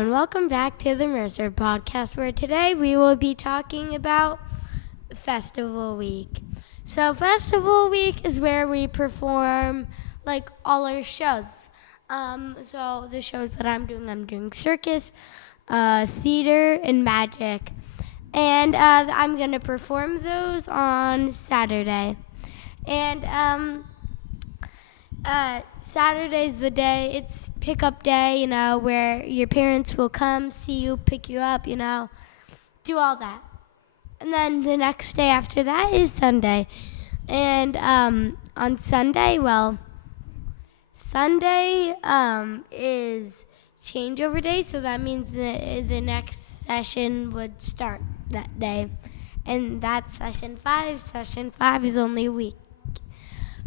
and welcome back to the Mercer podcast, where today we will be talking about Festival Week. So, Festival Week is where we perform like all our shows. So the shows that I'm doing circus, theater, and magic. And I'm going to perform those on Saturday. And Saturday's the day, it's pickup day, where your parents will come, see you, pick you up, do all that. And then the next day after that is Sunday. And on Sunday, Sunday is changeover day, so that means the next session would start that day. And that's session 5. Session 5 is only a week.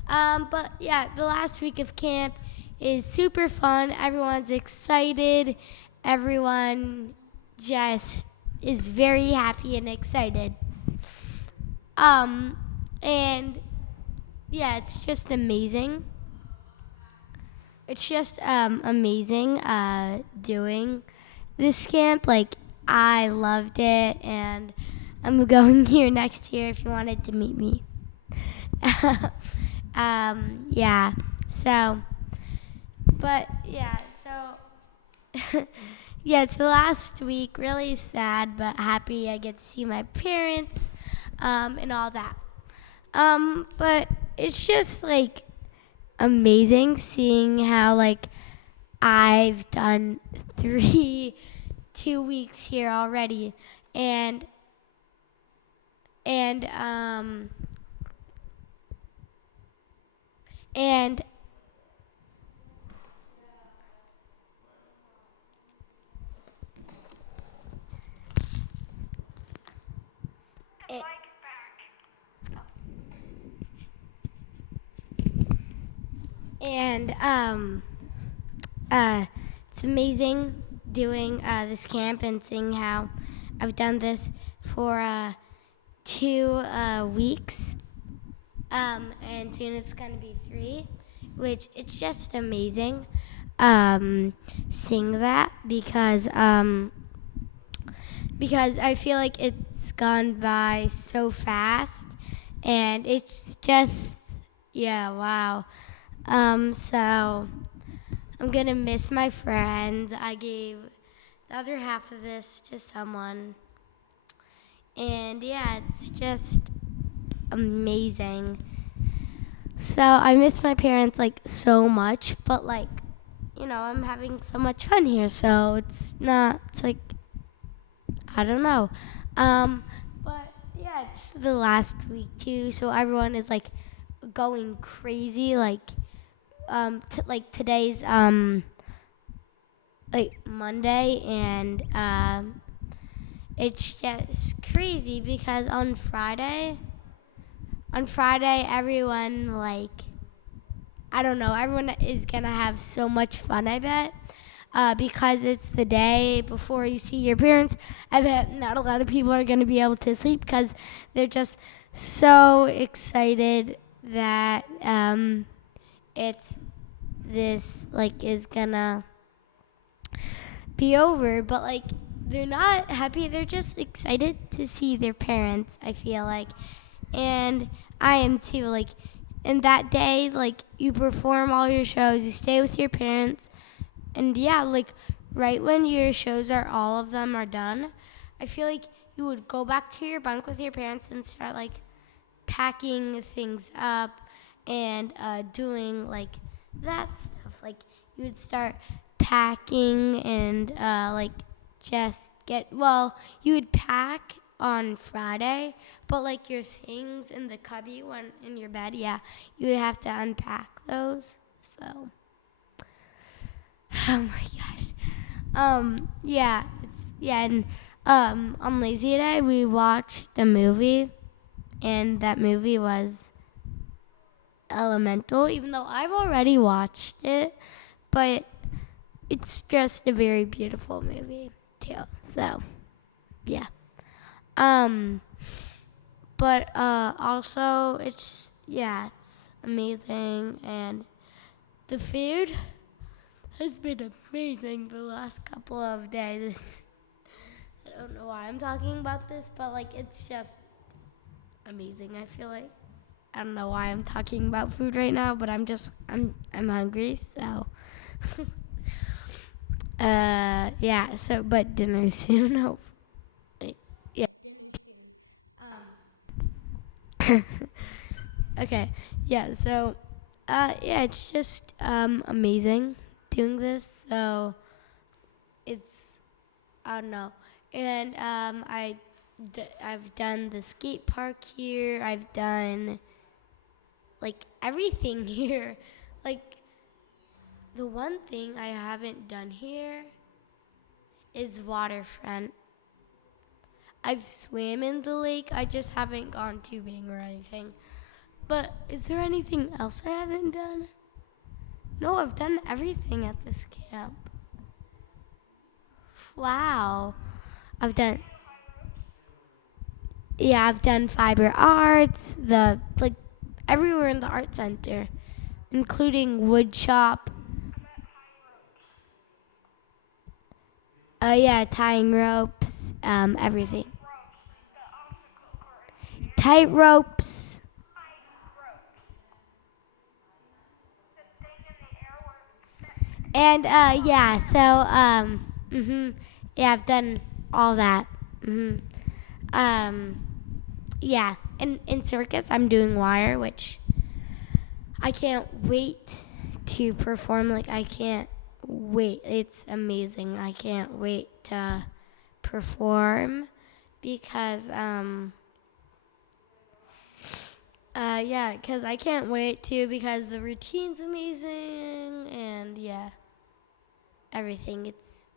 But yeah, the last week of camp is super fun. Everyone's excited. Everyone just is very happy and excited. And yeah, it's just amazing. It's just amazing doing this camp. Like, I loved it, and I'm going here next year if you wanted to meet me. Yeah, so, but yeah, so, yeah, it's the last week, really sad, but happy I get to see my parents, and all that. But it's just, like, amazing seeing how, like, I've done 2 weeks here already, and, and, and it, and it's amazing doing this camp and seeing how I've done this for 2 weeks, and soon it's gonna be 3, which it's just amazing seeing that because I feel like it's gone by so fast, and it's just, yeah, wow. So I'm gonna miss my friends. I gave the other half of this to someone, and yeah, it's just amazing. So I miss my parents like so much, but like, I'm having so much fun here, so it's like, I don't know. But yeah, it's the last week too, so everyone is like going crazy. Like, like today's like Monday, and it's just crazy because on Friday, everyone, like, I don't know, everyone is gonna have so much fun, I bet. Because it's the day before you see your parents. I bet not a lot of people are going to be able to sleep because they're just so excited that it's this, like, is going to be over. But, like, they're not happy. They're just excited to see their parents, I feel like. And I am too. Like, and that day, like, you perform all your shows, you stay with your parents. And yeah, like, right when your shows all of them are done, I feel like you would go back to your bunk with your parents and start, like, packing things up and doing, like, that stuff. Like, you would start packing and, like, you would pack on Friday, but, like, your things in the cubby in your bed, yeah, you would have to unpack those, so... Oh my gosh. And on Lazy Day we watched a movie, and that movie was Elemental, even though I've already watched it, but it's just a very beautiful movie too. So, yeah. But also it's amazing, and the food has been amazing the last couple of days. I don't know why I'm talking about this, but like it's just amazing. I feel like I don't know why I'm talking about food right now, but I'm hungry, so yeah. So but dinner soon. Hope yeah, dinner soon. Okay, yeah. So yeah, it's just amazing doing this. So it's I don't know, and I've done the skate park here. I've done like everything here. Like the one thing I haven't done here is waterfront. I've swam in the lake. I just haven't gone tubing or anything. But is there anything else I haven't done? No, I've done everything at this camp. Wow. I've done Yeah, I've done fiber arts, the like everywhere in the art center, including wood shop. Yeah, tying ropes, everything. Tight ropes. And yeah, so yeah, I've done all that. Mhm. Um, yeah, and in circus, I'm doing wire, which I can't wait to perform. Like I can't wait. It's amazing. I can't wait to perform because yeah, because I can't wait to because the routine's amazing and yeah, everything. It's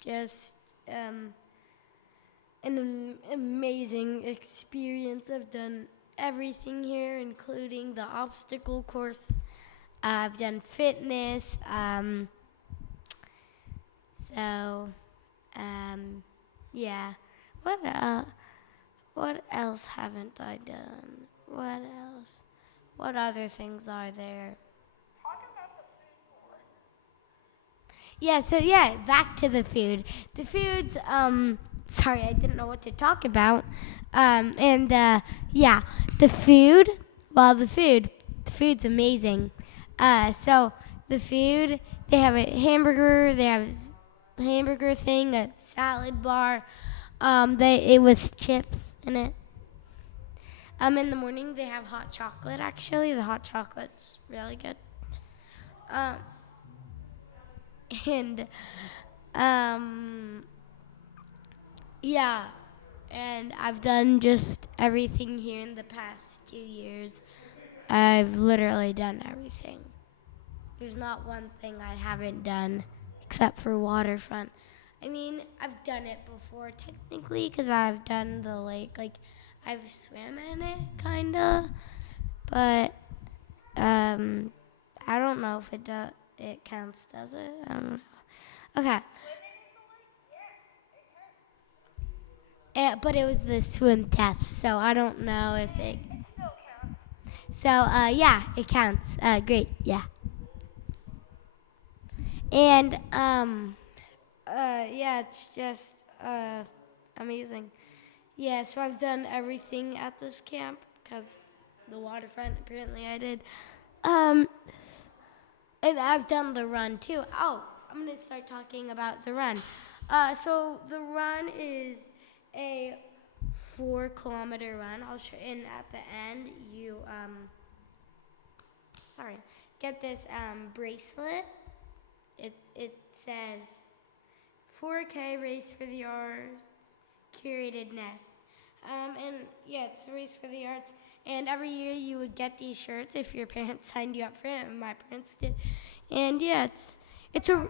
just an amazing experience. I've done everything here, including the obstacle course. I've done fitness. So, yeah. What what else haven't I done? What else? What other things are there? Yeah, so yeah, back to the food. The food's sorry, I didn't know what to talk about. And yeah, the food, well the food's amazing. So the food, they have a hamburger, they have a hamburger thing, a salad bar, they it with chips in it. In the morning they have hot chocolate actually. The hot chocolate's really good. Um and um Yeah, and I've done just everything here in the past 2 years. I've literally done everything. There's not one thing I haven't done except for waterfront. I mean, I've done it before technically because I've done the lake. Like, I've swam in it, kinda, but I don't know if it counts, does it? I don't know. Okay. But it was the swim test, so I don't know if it. So yeah, it counts. Great, yeah. And yeah, it's just amazing. Yeah, so I've done everything at this camp because the waterfront apparently I did. Um, and I've done the run too. Oh, I'm gonna start talking about the run. So the run is a 4 kilometer run. I'll show, and at the end you sorry, get this bracelet. It says 4K race for the arts, curated nest. And yeah, it's the race for the arts. And every year you would get these shirts if your parents signed you up for it, and my parents did. And yeah, it's a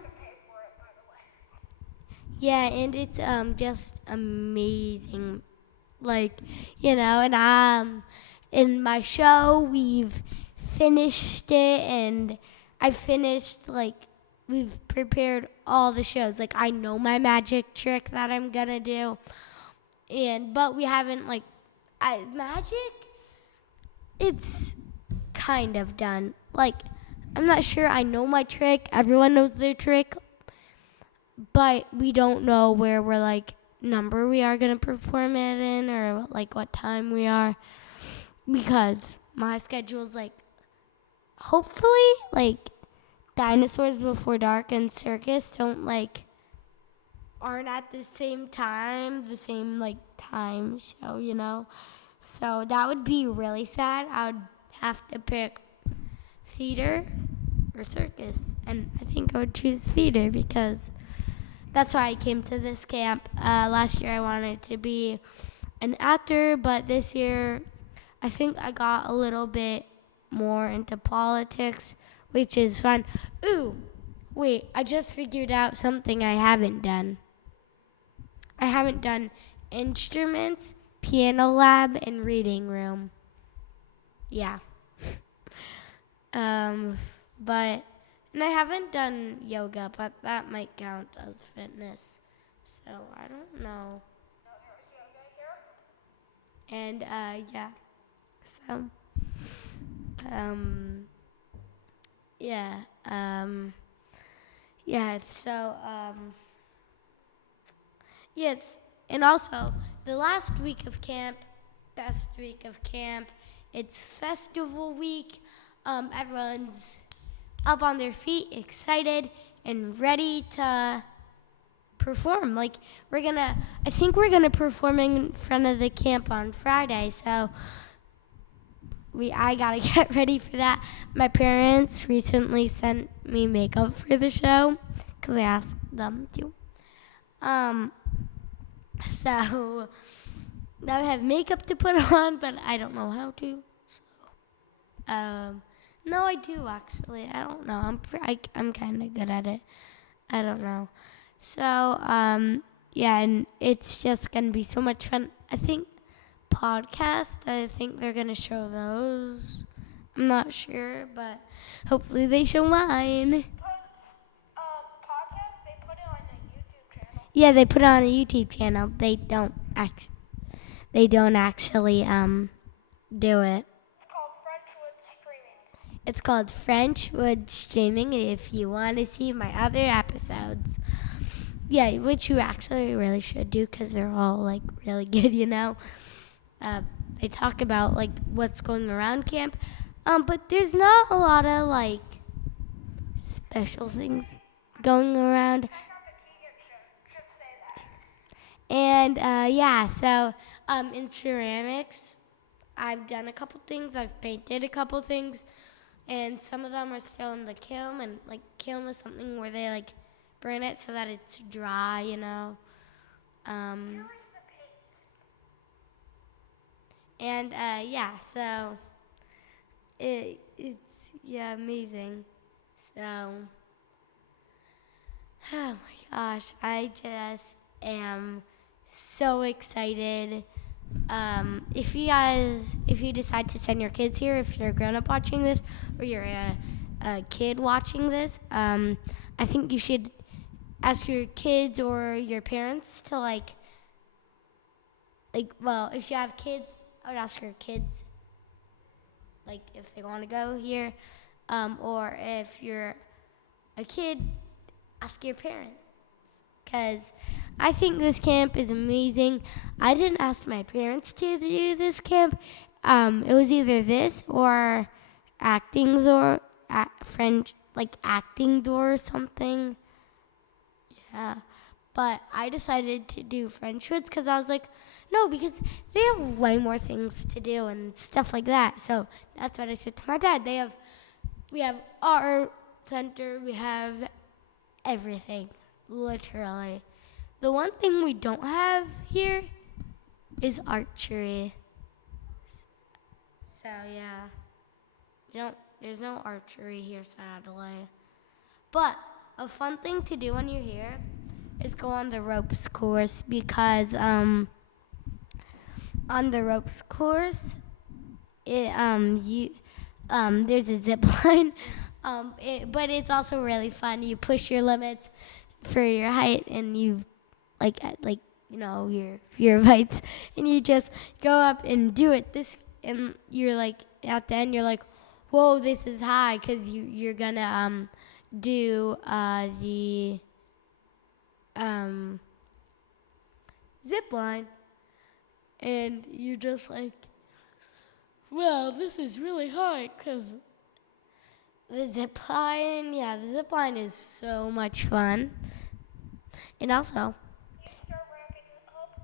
yeah, and it's just amazing. Like, and in my show we've finished it, and I finished like we've prepared all the shows. Like I know my magic trick that I'm gonna do, and but we haven't like magic. It's kind of done. Like I'm not sure I know my trick. Everyone knows their trick, but we don't know where we're like number we are gonna perform it in or like what time we are, because my schedule's like hopefully like Dinosaurs Before Dark and Circus don't like aren't at the same like time show, you know. So that would be really sad. I would have to pick theater or circus, and I think I would choose theater because that's why I came to this camp. Last year I wanted to be an actor, but this year I think I got a little bit more into politics, which is fun. Ooh, wait, I just figured out something I haven't done. I haven't done instruments, piano lab, and reading room. Yeah. But and I haven't done yoga, but that might count as fitness. So I don't know. And yeah. So um yeah. Yeah, so yeah, and also the last week of camp, best week of camp, it's festival week. Everyone's up on their feet, excited, and ready to perform. Like I think we're gonna perform in front of the camp on Friday. So I gotta get ready for that. My parents recently sent me makeup for the show because I asked them to. So now I have makeup to put on, but I don't know how to. So, no, I do actually. I don't know. I'm kind of good at it. I don't know. So, yeah, and it's just gonna be so much fun. I think podcast. I think they're gonna show those. I'm not sure, but hopefully they show mine. Podcast, they put it on the YouTube channel. Yeah, they put it on a YouTube channel. They don't actually do it. It's called Frenchwood Streaming. If you want to see my other episodes, yeah, which you actually really should do because they're all like really good, you know. They talk about like what's going around camp, but there's not a lot of like special things going around. And yeah, so in ceramics, I've done a couple things. I've painted a couple things, and some of them are still in the kiln. And like kiln is something where they like burn it so that it's dry, you know. And yeah, so it's yeah amazing. So oh my gosh, I just am so excited. If you decide to send your kids here, if you're a grown up watching this, or you're a kid watching this, I think you should ask your kids or your parents to well, if you have kids, I would ask your kids, like, if they want to go here, or if you're a kid, ask your parents. Because I think this camp is amazing. I didn't ask my parents to do this camp. It was either this or acting door, French, like acting door or something. Yeah. But I decided to do Frenchwoods because I was like, no, because they have way more things to do and stuff like that. So that's what I said to my dad. We have art center, we have everything, literally. The one thing we don't have here is archery. So yeah, there's no archery here, sadly. But a fun thing to do when you're here is go on the ropes course because on the ropes course, there's a zip line, but it's also really fun. You push your limits for your height, and you your heights, and you just go up and do it. And you're like at the end, you're like, whoa, this is high, because you're gonna do the zip line, and you just like, well, this is really high, because the zip line is so much fun. And also, Start wrapping it up.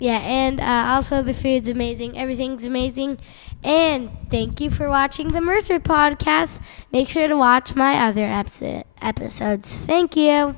yeah, and also the food's amazing. Everything's amazing. And thank you for watching the Mercer podcast. Make sure to watch my other episodes. Thank you.